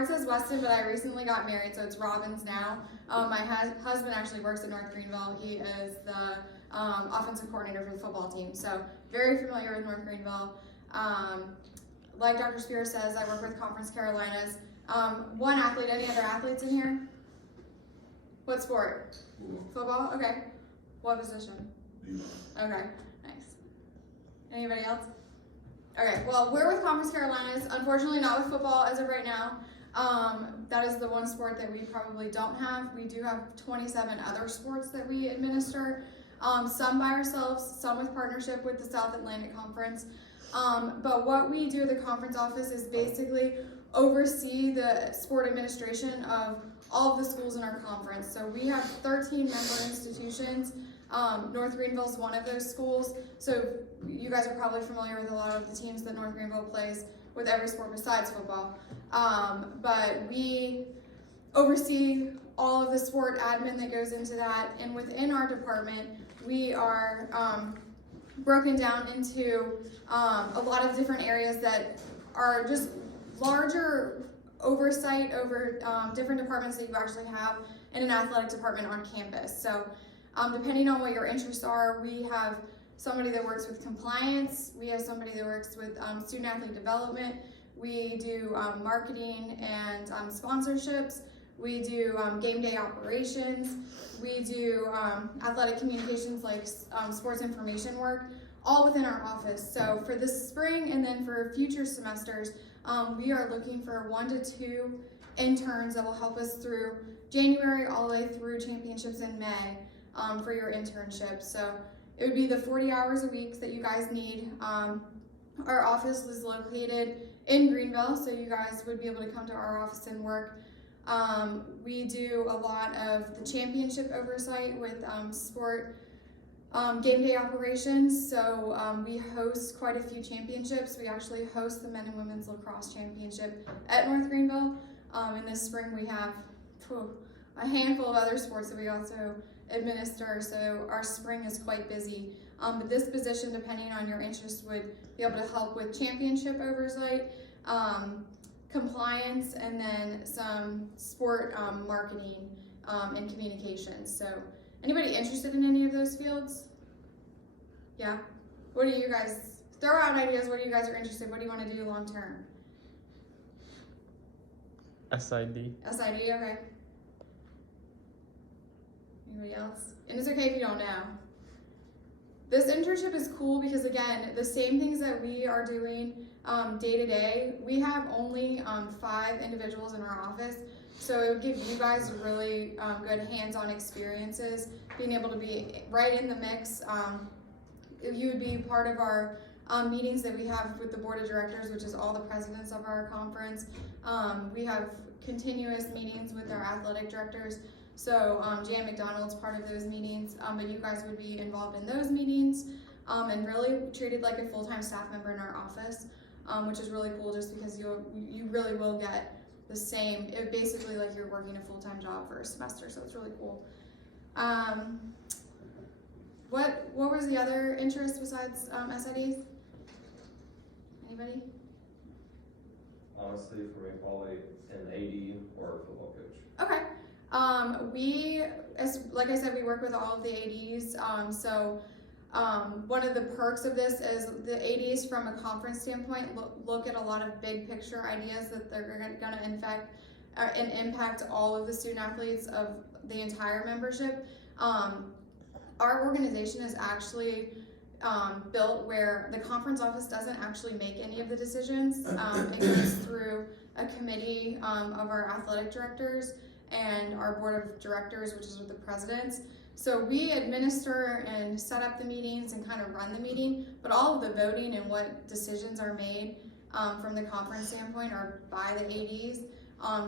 card says Weston, but I recently got married, so it's Robbins now. My husband actually works at North Greenville. He is the offensive coordinator for the football team, so very familiar with North Greenville. Like Dr. Spears says, I work with Conference Carolinas. One athlete, any other athletes in here? What sport? Football? Okay. What position? Okay, nice. Anybody else? Okay, well, we're with Conference Carolinas. Unfortunately, not with football as of right now. That is the one sport that we probably don't have. We do have 27 other sports that we administer. Some by ourselves, some with partnership with the South Atlantic Conference. But what we do at the conference office is basically oversee the sport administration of all of the schools in our conference. So we have 13 member institutions. North Greenville is one of those schools. So you guys are probably familiar with a lot of the teams that North Greenville plays with every sport besides football. But we oversee all of the sport admin that goes into that. And within our department, we are broken down into a lot of different areas that are just larger oversight over different departments that you actually have in an athletic department on campus. So depending on what your interests are, we have somebody that works with compliance, we have somebody that works with student athlete development, we do marketing and sponsorships, we do game day operations, we do athletic communications like sports information work, all within our office. So for this spring and then for future semesters, we are looking for 1 to 2 interns that will help us through January all the way through championships in May for your internship. So it would be the 40 hours a week that you guys need. Our office is located in Greenville, so you guys would be able to come to our office and work. We do a lot of the championship oversight with sport game day operations. So we host quite a few championships. We actually host the men and women's lacrosse championship at North Greenville. And this spring we have a handful of other sports that we also administer, so our spring is quite busy. But this position, depending on your interest, would be able to help with championship oversight, compliance, and then some sport marketing and communications. So anybody interested in any of those fields? Yeah? What do you guys, throw out ideas, what do you guys are interested, what do you want to do long term? SID. SID, okay. Anybody else? And it's okay if you don't know. This internship is cool because, again, the same things that we are doing day to day, we have only 5 individuals in our office, so it would give you guys really good hands-on experiences, being able to be right in the mix. You would be part of our meetings that we have with the board of directors, which is all the presidents of our conference. We have continuous meetings with our athletic directors. So Jan McDonald's part of those meetings, but you guys would be involved in those meetings and really treated like a full-time staff member in our office, which is really cool just because you really will get the same, basically like you're working a full-time job for a semester, so it's really cool. What was the other interest besides SIDs? Anybody? Honestly, for me, probably an AD or a football coach. Okay. Like I said, we work with all of the ADs. One of the perks of this is the ADs from a conference standpoint look at a lot of big picture ideas that they're going to impact all of the student athletes of the entire membership. Our organization is actually built where the conference office doesn't actually make any of the decisions. It goes through a committee of our athletic directors and our board of directors, which is with the presidents. So we administer and set up the meetings and kind of run the meeting, but all of the voting and what decisions are made from the conference standpoint are by the ADs.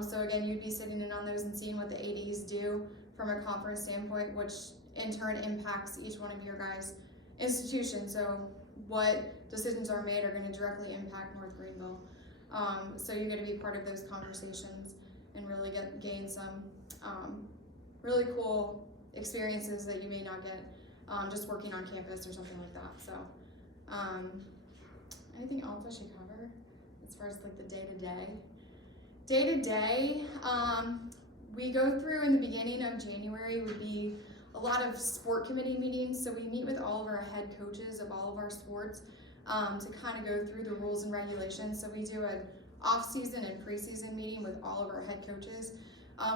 So again, you'd be sitting in on those and seeing what the ADs do from a conference standpoint, which in turn impacts each one of your guys' institutions. So what decisions are made are going to directly impact North Greenville. So you're going to be part of those conversations and really gain some really cool experiences that you may not get just working on campus or something like that. So anything else I should cover as far as like the day-to-day? Day to day, we go through in the beginning of January would be a lot of sport committee meetings. So we meet with all of our head coaches of all of our sports to kind of go through the rules and regulations. So we do an off-season and preseason meeting with all of our head coaches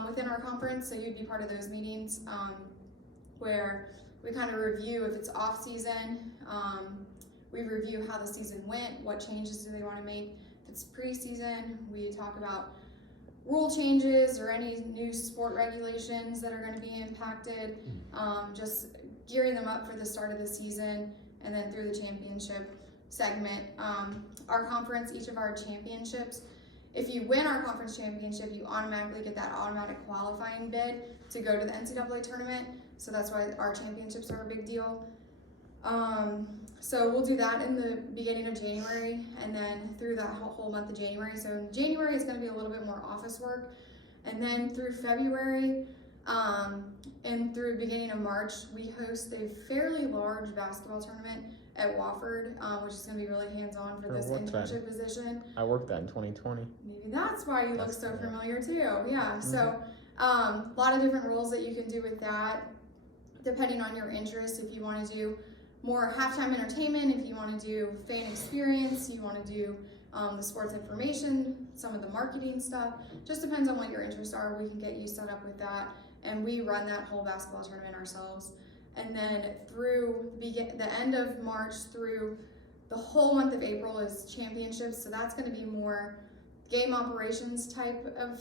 within our conference. So you'd be part of those meetings where we kind of review if it's off-season. We review how the season went, what changes do they want to make. If it's preseason, we talk about rule changes or any new sport regulations that are going to be impacted, just gearing them up for the start of the season and then through the championship segment. Our conference, each of our championships, if you win our conference championship, you automatically get that automatic qualifying bid to go to the NCAA tournament. So that's why our championships are a big deal. So we'll do that in the beginning of January and then through that whole month of January. So January is going to be a little bit more office work. And then through February and through beginning of March, we host a fairly large basketball tournament at Wofford, which is going to be really hands-on for this internship position. I worked that in 2020. Maybe that's why you look so familiar too. Yeah, so a lot of different roles that you can do with that, depending on your interest. If you want to do more halftime entertainment, if you want to do fan experience, you want to do the sports information, some of the marketing stuff, just depends on what your interests are. We can get you set up with that, and we run that whole basketball tournament ourselves. And then through the end of March through the whole month of April is championships. So that's going to be more game operations type of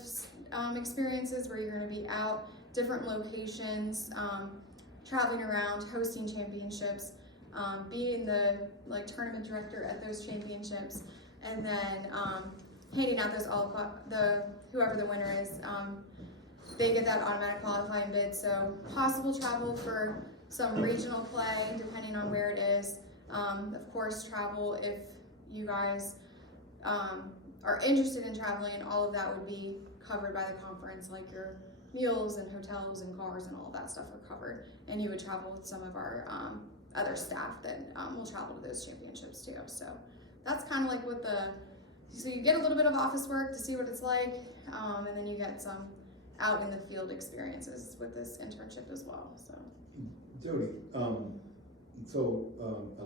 experiences where you're going to be out, different locations, traveling around, hosting championships, being the tournament director at those championships, and then handing out whoever the winner is, they get that automatic qualifying bid. So possible travel for some regional play, depending on where it is. Of course, travel if you guys are interested in traveling, all of that would be covered by the conference, like your meals and hotels and cars and all of that stuff are covered. And you would travel with some of our other staff that will travel to those championships too. So that's kind of like so you get a little bit of office work to see what it's like, and then you get some out in the field experiences with this internship as well. So. Jody, a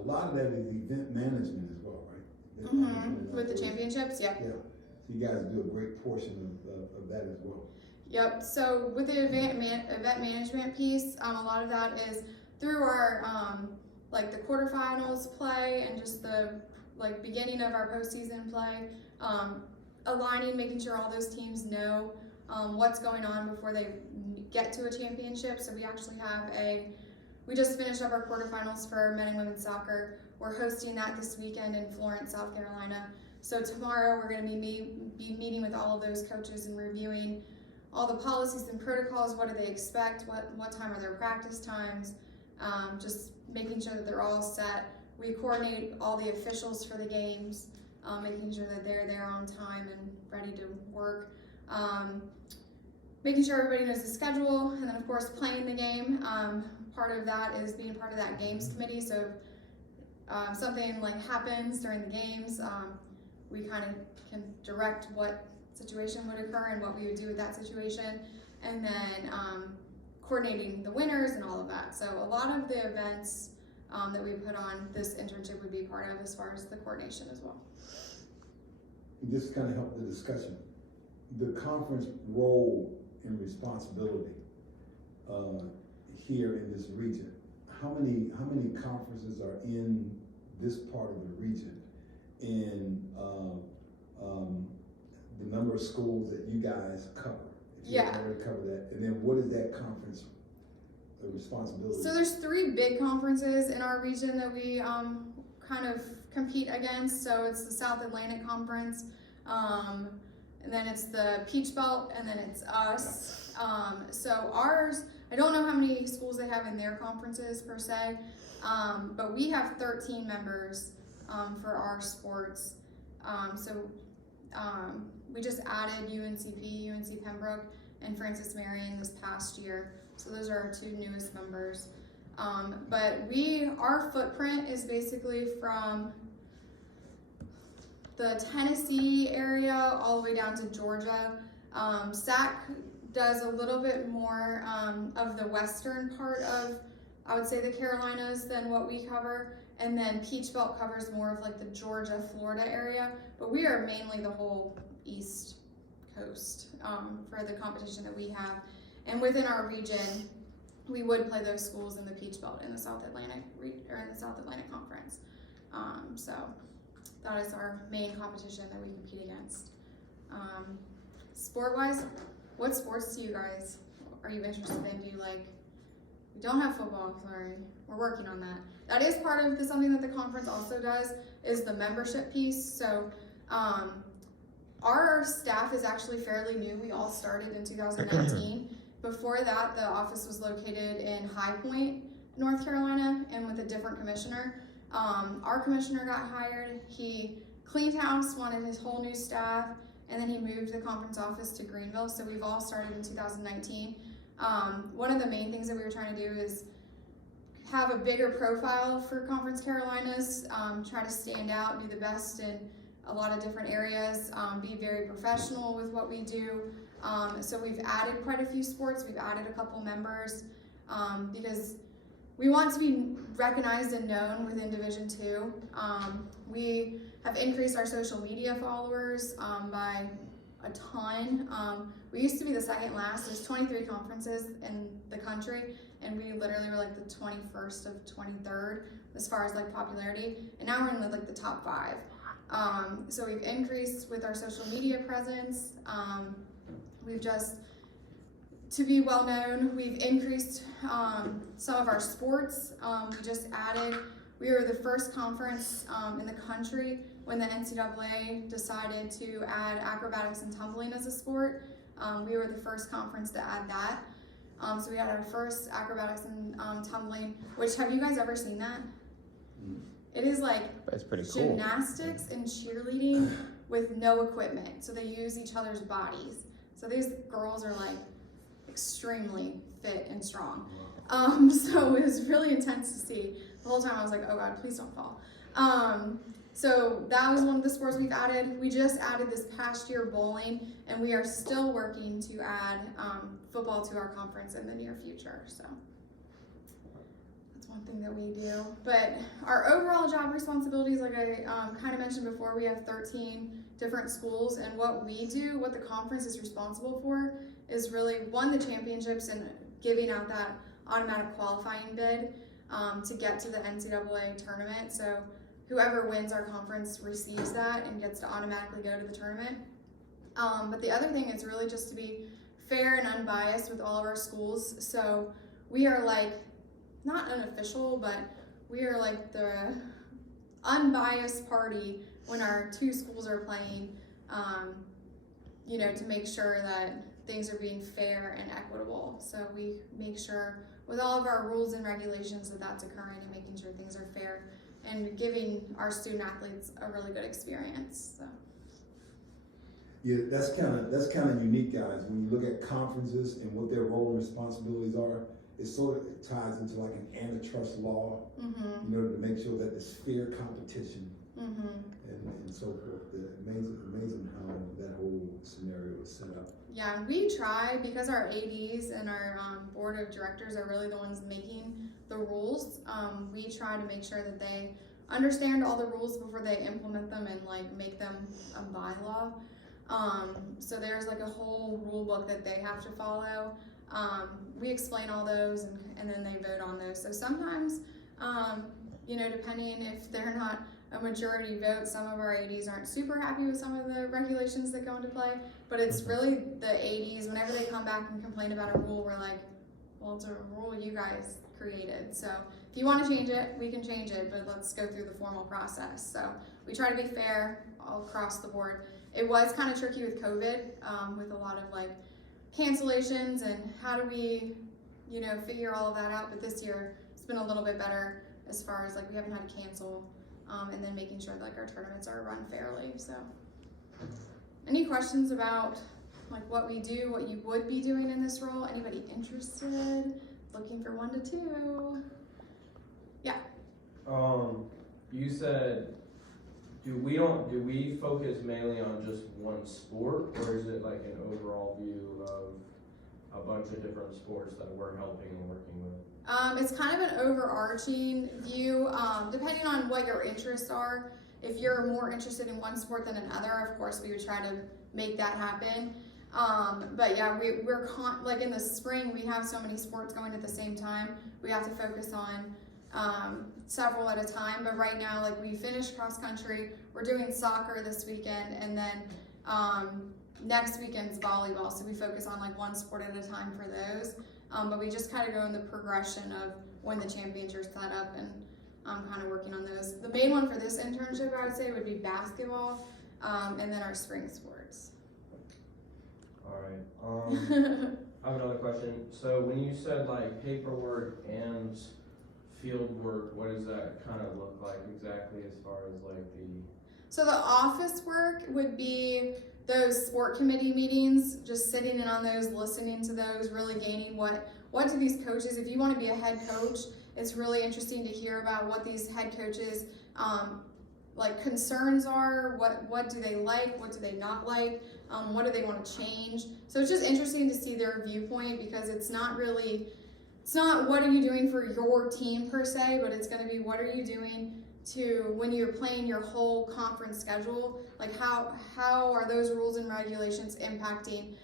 lot of that is event management as well, right? Management with the championships, yeah. Yeah, so you guys do a great portion of that as well. Yep, so with the event management piece, a lot of that is through our, the quarterfinals play and just the beginning of our postseason play, aligning, making sure all those teams know what's going on before they get to a championship. So we actually have we just finished up our quarterfinals for men and women's soccer. We're hosting that this weekend in Florence, South Carolina. So tomorrow we're going to be meeting with all of those coaches and reviewing all the policies and protocols. What do they expect? What time are their practice times? Just making sure that they're all set. We coordinate all the officials for the games, making sure that they're there on time and ready to work. Making sure everybody knows the schedule, and then of course playing the game. Part of that is being part of that games committee. So if something happens during the games, we kind of can direct what situation would occur and what we would do with that situation, and then coordinating the winners and all of that. So a lot of the events that we put on this internship would be part of as far as the coordination as well. Just kind of help the discussion. The conference role and responsibility here in this region. How many conferences are in this part of the region, and the number of schools that you guys cover? If you already cover that, and then what is that conference responsibility? So there's 3 big conferences in our region that we kind of compete against. So it's the South Atlantic Conference, and then it's the Peach Belt, and then it's us. So ours, I don't know how many schools they have in their conferences per se, but we have 13 members for our sports. We just added UNC Pembroke, and Francis Marion this past year. So those are our 2 newest members. But our footprint is basically from the Tennessee area all the way down to Georgia. SAC does a little bit more of the western part of, I would say, the Carolinas than what we cover. And then Peach Belt covers more of like the Georgia, Florida area. But we are mainly the whole East Coast for the competition that we have. And within our region, we would play those schools in the Peach Belt in the South Atlantic Conference. So that is our main competition that we compete against. Sport-wise, what sports do you guys are you interested in? Do you like? We don't have football. Sorry, we're working on that. That is part of something that the conference also does is the membership piece. So our staff is actually fairly new. We all started in 2019. Before that, the office was located in High Point, North Carolina, and with a different commissioner. Our commissioner got hired. He cleaned house, wanted his whole new staff, and then he moved the conference office to Greenville. So we've all started in 2019. One of the main things that we were trying to do is have a bigger profile for Conference Carolinas, try to stand out, do the best in a lot of different areas, be very professional with what we do. So we've added quite a few sports. We've added a couple members because we want to be recognized and known within Division II. We have increased our social media followers by a ton. We used to be the second last. There's 23 conferences in the country, and we literally were like the 21st of 23rd as far as like popularity, and now we're in the top 5. So we've increased with our social media presence. We've just, to be well known, we've increased some of our sports. We just added, we were the first conference in the country when the NCAA decided to add acrobatics and tumbling as a sport. We were the first conference to add that. So we had our first acrobatics and tumbling, which, have you guys ever seen that? It is like That's pretty cool. gymnastics and cheerleading with no equipment. So they use each other's bodies. So these girls are like extremely fit and strong. So it was really intense to see. The whole time I was like, oh God, please don't fall. So that was one of the sports we've added. We just added this past year bowling, and we are still working to add football to our conference in the near future. So that's one thing that we do. But our overall job responsibilities, like I kind of mentioned before, we have 13 different schools, and what we do, what the conference is responsible for, is really, one, the championships and giving out that automatic qualifying bid to get to the NCAA tournament. So whoever wins our conference receives that and gets to automatically go to the tournament. But the other thing is really just to be fair and unbiased with all of our schools. So we are like, not unofficial, but we are like the unbiased party when our two schools are playing, to make sure that things are being fair and equitable. So we make sure with all of our rules and regulations that that's occurring and making sure things are fair and giving our student athletes a really good experience. So. Yeah, that's kind of unique, guys. When you look at conferences and what their role and responsibilities are, it sort of ties into like an antitrust law, to make sure that there's fair competition and so forth. Amazing how that whole scenario is set up. Yeah, and we try, because our ADs and our board of directors are really the ones making the rules. We try to make sure that they understand all the rules before they implement them and like make them a bylaw. So there's like a whole rule book that they have to follow. We explain all those and then they vote on those. So sometimes, depending if they're not a majority vote, some of our ADs aren't super happy with some of the regulations that go into play, but it's really the ADs, whenever they come back and complain about a rule, we're like, well, it's a rule you guys created. So if you want to change it, we can change it, but let's go through the formal process. So we try to be fair all across the board. It was kind of tricky with COVID, with a lot of like cancellations and how do we, figure all of that out. But this year it's been a little bit better as far as like we haven't had to cancel, and then making sure that like our tournaments are run fairly. So any questions about like what we do, what you would be doing in this role? Anybody interested? Looking for 1 to 2? Yeah. You said do we focus mainly on just one sport, or is it like an overall view of a bunch of different sports that we're helping and working with? It's kind of an overarching view, depending on what your interests are. If you're more interested in one sport than another, of course, we would try to make that happen. But yeah, we're like in the spring, we have so many sports going at the same time. We have to focus on several at a time. But right now, like we finished cross country, we're doing soccer this weekend, and then next weekend's volleyball. So we focus on like one sport at a time for those. But we just kind of go in the progression of when the champions are set up and kind of working on those. The main one for this internship, I would say, would be basketball, and then our spring sports. All right. I have another question. So when you said like paperwork and field work, what does that kind of look like exactly as far as like the... So the office work would be those sport committee meetings, just sitting in on those, listening to those, really gaining what do these coaches, if you want to be a head coach, it's really interesting to hear about what these head coaches like concerns are, what do they like, what do they not like, what do they want to change. So it's just interesting to see their viewpoint, because it's not what are you doing for your team per se, but it's going to be what are you doing to when you're playing your whole conference schedule, like how are those rules and regulations impacting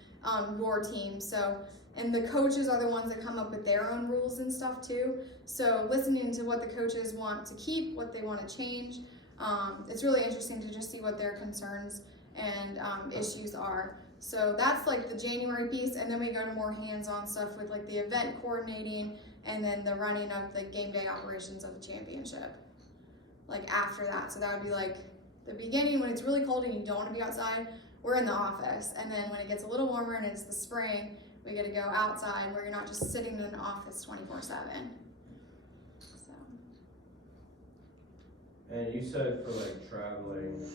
your team. So, and the coaches are the ones that come up with their own rules and stuff too. So listening to what the coaches want to keep, what they want to change, it's really interesting to just see what their concerns and issues are. So that's like the January piece, and then we go to more hands-on stuff with like the event coordinating and then the running of the game day operations of the championship. Like after that, so that would be like the beginning when it's really cold and you don't want to be outside, we're in the office. And then when it gets a little warmer and it's the spring, we get to go outside where you're not just sitting in an office 24/7. So. And you said for like traveling,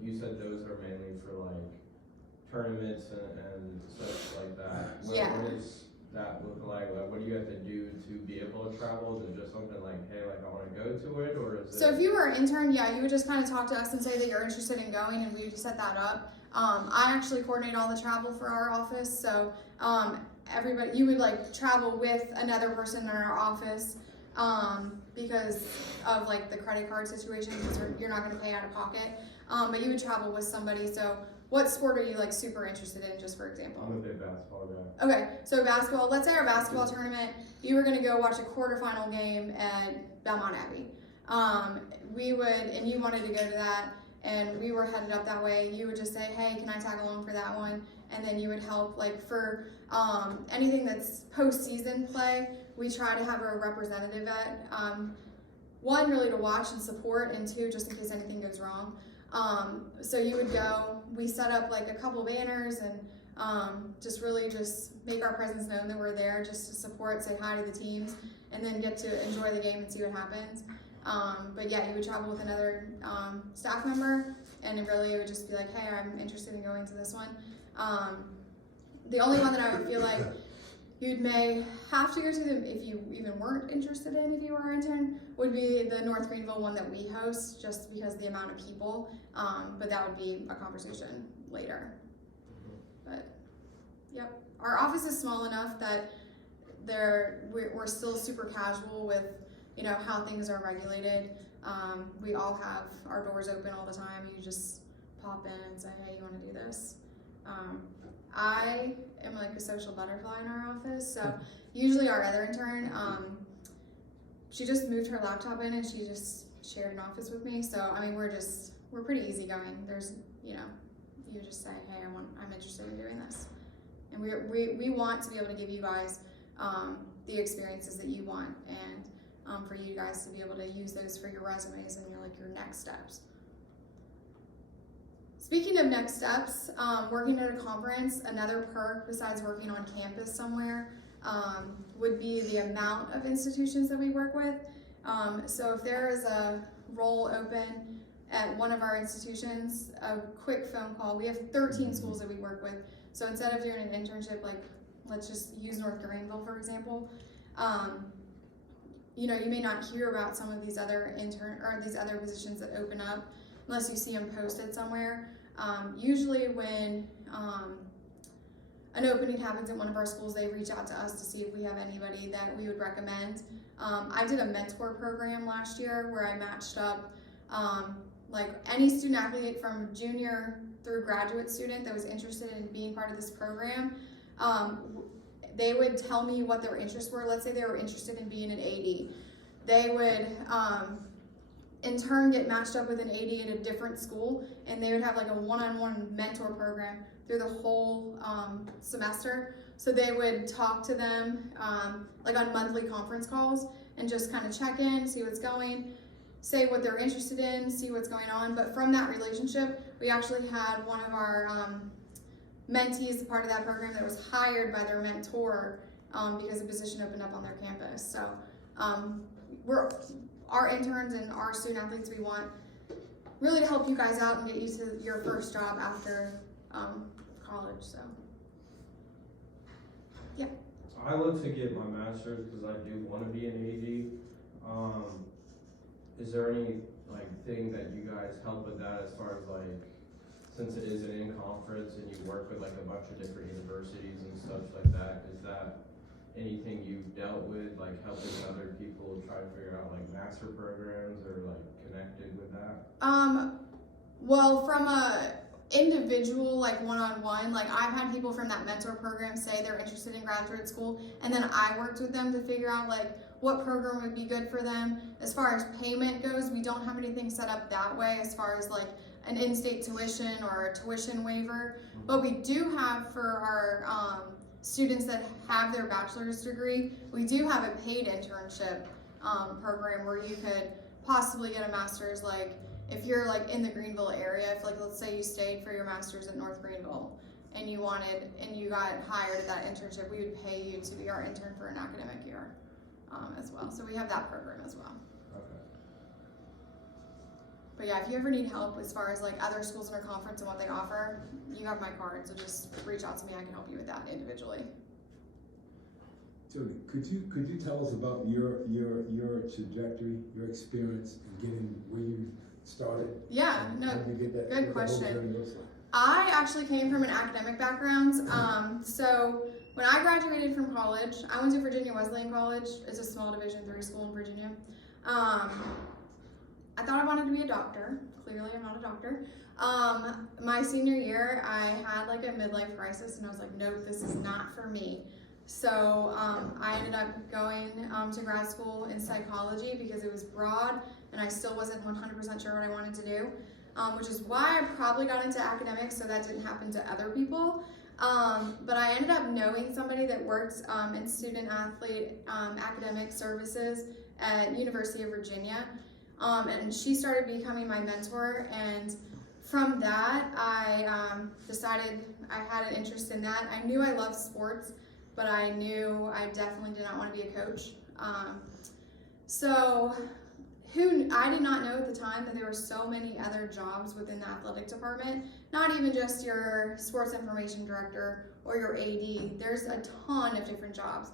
you said those are mainly for like tournaments and stuff like that. What does that look like? Like, what do you have to do to be able to travel? Is it just something like, hey, like I want to go to it, or is it? So if you were an intern, yeah, you would just kind of talk to us and say that you're interested in going, and we would set that up. I actually coordinate all the travel for our office, so you would like travel with another person in our office because of like the credit card situation, because you're not going to pay out of pocket. But you would travel with somebody. So what sport are you like super interested in, just for example? I'm a big basketball guy. Okay, so basketball, let's say our basketball tournament, you were gonna go watch a quarterfinal game at Belmont Abbey. And you wanted to go to that, and we were headed up that way, you would just say, hey, can I tag along for that one? And then you would help, like for anything that's postseason play, we try to have a representative at, one, really to watch and support, and two, just in case anything goes wrong. So you would go, we set up like a couple banners and just make our presence known that we're there just to support, say hi to the teams, and then get to enjoy the game and see what happens. But yeah, you would travel with another staff member, and it would just be like, hey, I'm interested in going to this one. The only one that I would feel like you may have to go to them if you even weren't interested in, if you were our intern, would be the North Greenville one that we host, just because of the amount of people, but that would be a conversation later. But yep, our office is small enough that we're still super casual with how things are regulated. We all have our doors open all the time. You just pop in and say, hey, you want to do this? I am like a social butterfly in our office, so usually our other intern, she just moved her laptop in and she just shared an office with me. So I mean, we're pretty easygoing. There's you just say, hey, I'm interested in doing this, and we want to be able to give you guys the experiences that you want, and for you guys to be able to use those for your resumes and your next steps. Speaking of next steps, working at a conference, another perk besides working on campus somewhere would be the amount of institutions that we work with. So if there is a role open at one of our institutions, a quick phone call. We have 13 schools that we work with. So instead of doing an internship, like let's just use North Greenville for example, you may not hear about some of these other these other positions that open up. unless you see them posted somewhere. Usually when an opening happens at one of our schools, they reach out to us to see if we have anybody that we would recommend. I did a mentor program last year where I matched up like any student athlete from junior through graduate student that was interested in being part of this program. They would tell me what their interests were. Let's say they were interested in being an AD. They would in turn get matched up with an AD at a different school, and they would have like a one-on-one mentor program through the whole semester. So they would talk to them like on monthly conference calls and just kind of check in, see what's going, say what they're interested in, see what's going on. But from that relationship, we actually had one of our mentees, part of that program, that was hired by their mentor because a position opened up on their campus. So our interns and our student athletes, we want really to help you guys out and get you to your first job after college. So yeah. I look to get my master's because I do want to be an AD. Is there any like thing that you guys help with that as far as like, since it is an in-conference and you work with like a bunch of different universities and such like that, is that anything you've dealt with, like helping other people try to figure out like master programs or like connected with that? Well, from a individual, like one-on-one, like I've had people from that mentor program say they're interested in graduate school, and then I worked with them to figure out like what program would be good for them. As far as payment goes, we don't have anything set up that way as far as like an in-state tuition or a tuition waiver. But we do have for our students that have their bachelor's degree, we do have a paid internship program where you could possibly get a master's, like if you're like in the Greenville area, if like let's say you stayed for your master's at North Greenville and you got hired at that internship, we would pay you to be our intern for an academic year as well. So we have that program as well. Okay. But yeah, if you ever need help as far as like other schools in our conference and what they offer, you have my card, so just reach out to me. I can help you with that individually. Jody, could you tell us about your trajectory, your experience in getting where you started? Yeah, no, How did you get that, good what the whole question. journey looks like? I actually came from an academic background. So when I graduated from college, I went to Virginia Wesleyan College. It's a small Division III school in Virginia. I thought I wanted to be a doctor. Clearly, I'm not a doctor. My senior year, I had like a midlife crisis, and I was like, nope, this is not for me. So I ended up going to grad school in psychology because it was broad, and I still wasn't 100% sure what I wanted to do, which is why I probably got into academics, so that didn't happen to other people. But I ended up knowing somebody that works in student athlete academic services at University of Virginia. And she started becoming my mentor, and from that I decided I had an interest in that. I knew I loved sports, but I knew I definitely did not want to be a coach. I did not know at the time that there were so many other jobs within the athletic department, not even just your sports information director or your AD. There's a ton of different jobs.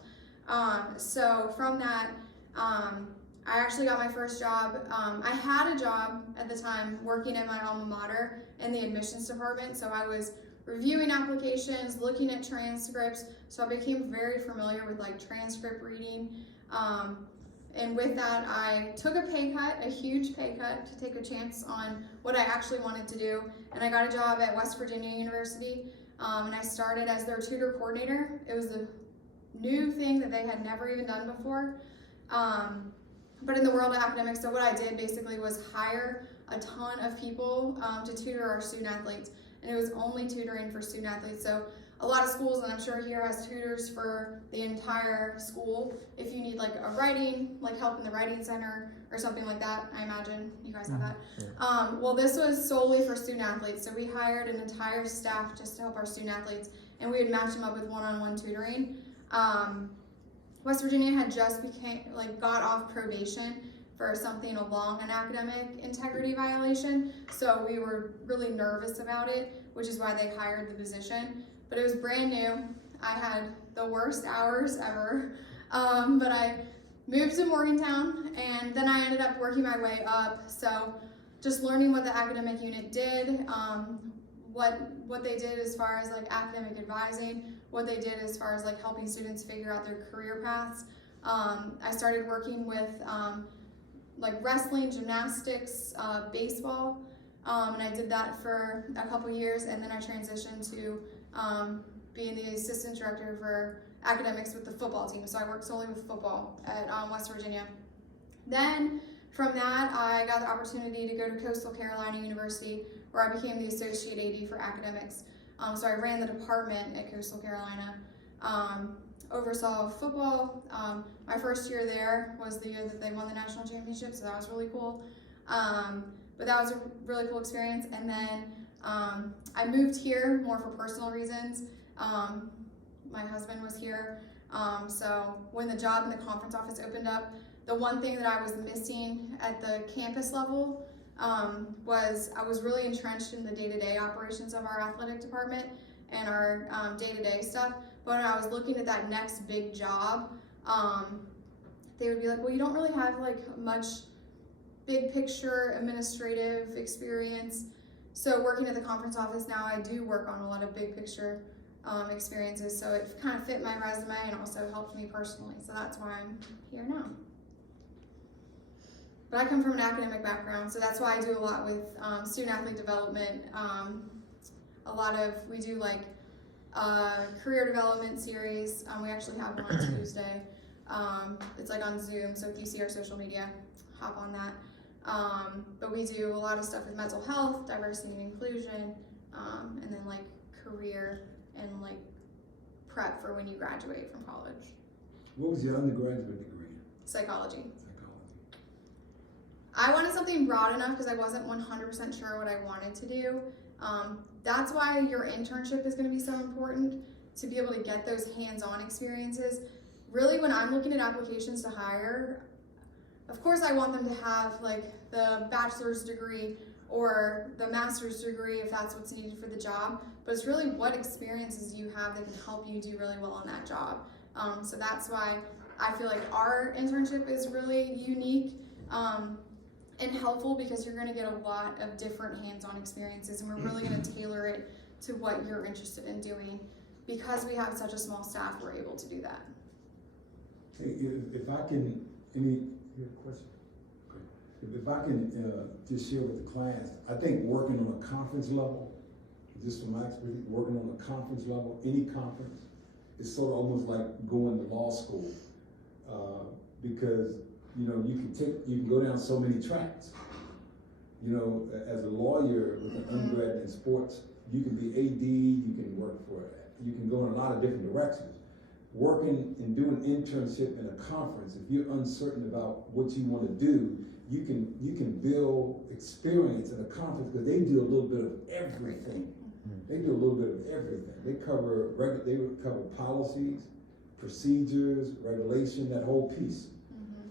So from that, I actually got my first job. I had a job at the time working at my alma mater in the admissions department, so I was reviewing applications, looking at transcripts, so I became very familiar with like transcript reading. And with that, I took a pay cut, a huge pay cut, to take a chance on what I actually wanted to do. And I got a job at West Virginia University, and I started as their tutor coordinator. It was a new thing that they had never even done before. But in the world of academics, so what I did basically was hire a ton of people to tutor our student athletes. And it was only tutoring for student athletes. So a lot of schools, and I'm sure here, has tutors for the entire school. If you need like a writing, like help in the writing center or something like that, I imagine you guys have that. Sure. Well, this was solely for student athletes. So we hired an entire staff just to help our student athletes, and we would match them up with one-on-one tutoring. West Virginia had just got off probation for something along an academic integrity violation, so we were really nervous about it, which is why they hired the position. But it was brand new. I had the worst hours ever, but I moved to Morgantown, and then I ended up working my way up. So just learning what the academic unit did, what they did as far as like academic advising, what they did as far as like helping students figure out their career paths. I started working with like wrestling, gymnastics, baseball, and I did that for a couple years, and then I transitioned to being the assistant director for academics with the football team. So I work solely with football at West Virginia. Then from that, I got the opportunity to go to Coastal Carolina University, where I became the associate AD for academics. So I ran the department at Coastal Carolina, oversaw football. My first year there was the year that they won the national championship, so that was really cool. But that was a really cool experience. And then I moved here more for personal reasons. My husband was here, so when the job in the conference office opened up, the one thing that I was missing at the campus level was I was really entrenched in the day-to-day operations of our athletic department and our day-to-day stuff. But when I was looking at that next big job, they would be like, well, you don't really have like much big picture administrative experience. So working at the conference office now, I do work on a lot of big picture experiences. So it kind of fit my resume and also helped me personally. So that's why I'm here now. But I come from an academic background, so that's why I do a lot with student athlete development. We do like career development series. We actually have one on Tuesday. It's like on Zoom, so if you see our social media, hop on that. But we do a lot of stuff with mental health, diversity and inclusion, and then like career and like prep for when you graduate from college. What was your undergraduate degree? Psychology. I wanted something broad enough because I wasn't 100% sure what I wanted to do. That's why your internship is going to be so important, to be able to get those hands-on experiences. Really, when I'm looking at applications to hire, of course I want them to have like the bachelor's degree or the master's degree if that's what's needed for the job, but it's really what experiences you have that can help you do really well on that job. So that's why I feel like our internship is really unique and helpful, because you're going to get a lot of different hands-on experiences, and we're really going to tailor it to what you're interested in doing. Because we have such a small staff, we're able to do that. Hey, if I can, you have a question? Okay. If I can just share with the class, I think working on a conference level, just from my experience, working on a conference level, any conference, is sort of almost like going to law school, because you know, you can go down so many tracks. You know, as a lawyer with an undergrad in sports, you can be AD, you can go in a lot of different directions. Working and doing internship in a conference, if you're uncertain about what you want to do, you can build experience in a conference, because they do a little bit of everything. They do a little bit of everything. They cover policies, procedures, regulation, that whole piece.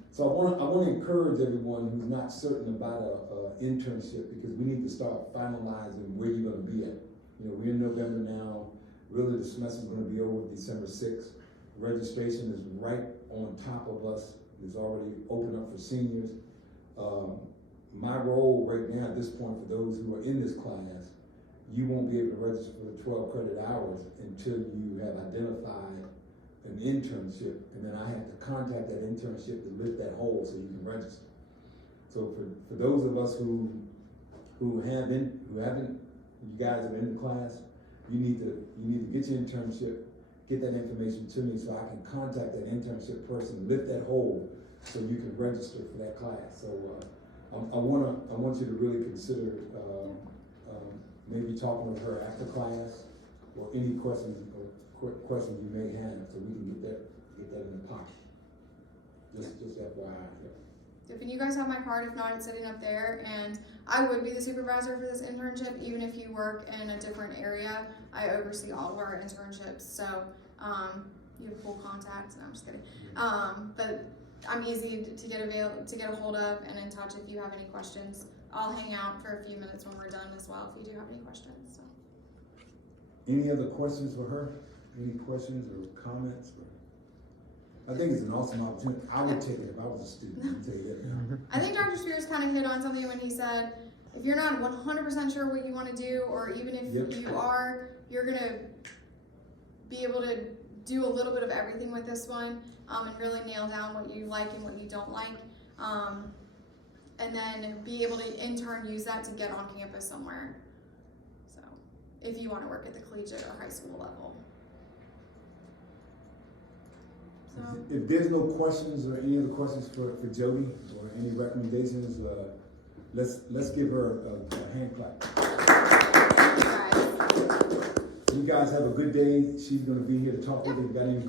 So I want to encourage everyone who's not certain about an internship, because we need to start finalizing where you're going to be at. You know, we're in November now. Really, the semester is going to be over December 6th. Registration is right on top of us. It's already open up for seniors. My role right now at this point, for those who are in this class, you won't be able to register for the 12 credit hours until you have identified an internship, and then I have to contact that internship to lift that hole so you can register. So for those of us who haven't, you guys are in the class, you need to get your internship, get that information to me so I can contact that internship person, lift that hole so you can register for that class. So I want you to really consider maybe talking with her after class, or any questions you may have, so we can get that in the pocket. Just FYI. If you guys have my card, if not, it's sitting up there, and I would be the supervisor for this internship, even if you work in a different area. I oversee all of our internships, so you have full contact. No, I'm just kidding. But I'm easy to get a hold of and in touch if you have any questions. I'll hang out for a few minutes when we're done as well if you do have any questions. So. Any other questions for her? Any questions or comments? I think it's an awesome opportunity. I would take it if I was a student. I'll tell you that now. I think Dr. Spears kind of hit on something when he said if you're not 100% sure what you want to do, or even if Yep. you are, you're gonna be able to do a little bit of everything with this one, and really nail down what you like and what you don't like, and then be able to in turn use that to get on campus somewhere. So, if you want to work at the collegiate or high school level. So, If there's no questions or any other questions for Jody or any recommendations, let's give her a hand clap. thank you guys. You guys have a good day. She's gonna be here to talk with you. Got any